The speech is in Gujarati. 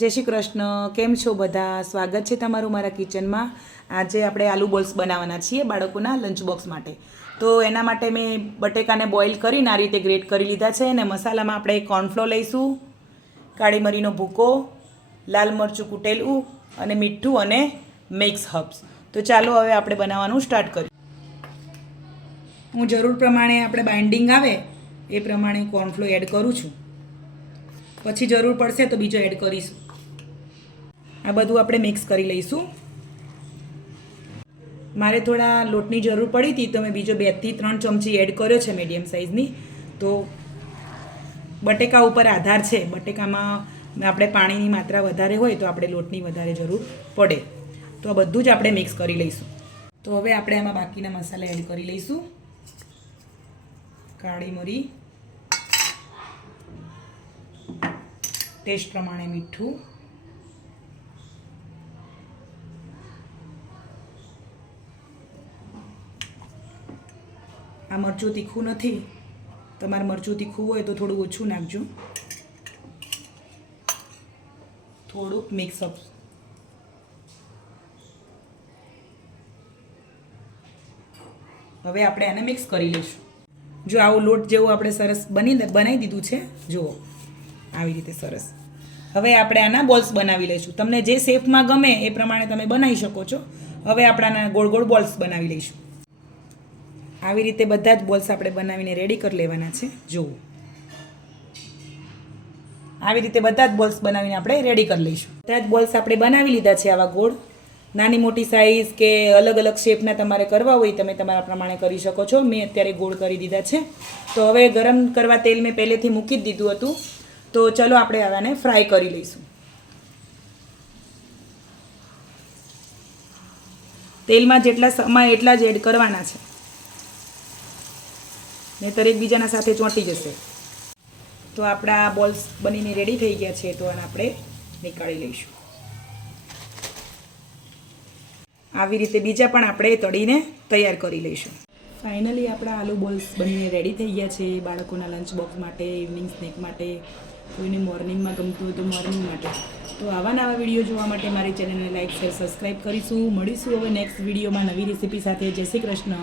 જય શ્રી કૃષ્ણ, કેમ છો બધા? સ્વાગત છે તમારું મારા કિચનમાં. આજે આપણે આલુ બોલ્સ બનાવવાના છીએ બાળકોના લંચ બોક્સ માટે. તો એના માટે મેં બટેકાને બોઇલ કરીને આ રીતે ગ્રેટ કરી લીધા છે અને મસાલામાં આપણે કોર્નફ્લો લઈશું, કાળી મરીનો ભૂકો, લાલ મરચું કૂટેલું અને મીઠું અને મિક્સ હર્બ્સ તો ચાલો હવે આપણે બનાવવાનું સ્ટાર્ટ કરીએ. હું જરૂર પ્રમાણે આપણે બાઇન્ડિંગ આવે, એ પ્રમાણે કોર્નફ્લો એડ કરું છું. પછી જરૂર પડશે તો બીજો એડ કરીશું. આ બધું આપણે મિક્સ કરી લઈશું. મારે થોડા લોટની જરૂર પડી હતી તો મેં બીજો બેથી ત્રણ ચમચી એડ કર્યો છે મીડિયમ સાઇઝની તો બટેકા ઉપર આધાર છે. બટેકામાં આપણે પાણીની માત્રા વધારે હોય તો આપણે લોટની વધારે જરૂર પડે. તો આ બધું જ આપણે મિક્સ કરી લઈશું. તો હવે આપણે આમાં બાકીના મસાલા એડ કરી લઈશું. કાળી મરી ટેસ્ટ પ્રમાણે મીઠું. આ મરચું તીખું નથી. તમારે મરચું તીખું હોય તો થોડું ઓછું નાખજો. થોડુંક મિક્સઅપ હવે આપણે આને મિક્સ કરી લઈશું. જો આવું લોટ જેવું આપણે સરસ બની બનાવી દીધું છે, જુઓ. આવી રીતે સરસ. હવે આપણે આના બોલ્સ બનાવી લઈશું. તમને જે શેપમાં ગમે એ પ્રમાણે તમે બનાવી શકો છો. હવે આપણે આના ગોળ ગોળ બોલ્સ બનાવી લઈશું. આવી રીતે બધા જ બોલ્સ આપણે બનાવીને રેડી કરી લેવાના છે. જુઓ. આવી રીતે બધા જ બોલ્સ બનાવીને આપણે રેડી કરી લઈશું. બધા જ બોલ્સ આપણે બનાવી લીધા છે આવા ગોળ. નાની મોટી સાઇઝ કે અલગ અલગ શેપના તમારે કરવા હોય તમે તમારા પ્રમાણે કરી શકો છો. મેં અત્યારે ગોળ કરી દીધા છે. તો હવે ગરમ કરવા તેલ મેં પહેલેથી મૂકી જ દીધું હતું. તો ચલો આપણે આને ફ્રાય કરી લઈશું. તેલમાં જેટલા સમય એટલા જ એડ કરવાના છે. નહીંતર એકબીજાના સાથે ચોંટી જશે. તો આપણા બોલ્સ બનીને રેડી થઈ ગયા છે, તો આને આપણે નીકાળી લઈશું. આવી રીતે બીજા પણ આપણે તળીને તૈયાર કરી લઈશું. ફાઇનલી આપણા આલુ બોલ્સ બનીને રેડી થઈ ગયા છે, બાળકોના લંચ બોક્સ માટે ઇવનિંગ સ્નેક માટે. કોઈને મોર્નિંગમાં ગમતું હોય તો મોર્નિંગ માટે. તો આવા નવા વીડિયો જોવા માટે મારી ચેનલને લાઈક શેર સબસ્ક્રાઈબ કરીશું. મળીશું હવે નેક્સ્ટ વિડીયોમાં નવી રેસીપી સાથે. જય શ્રી કૃષ્ણ.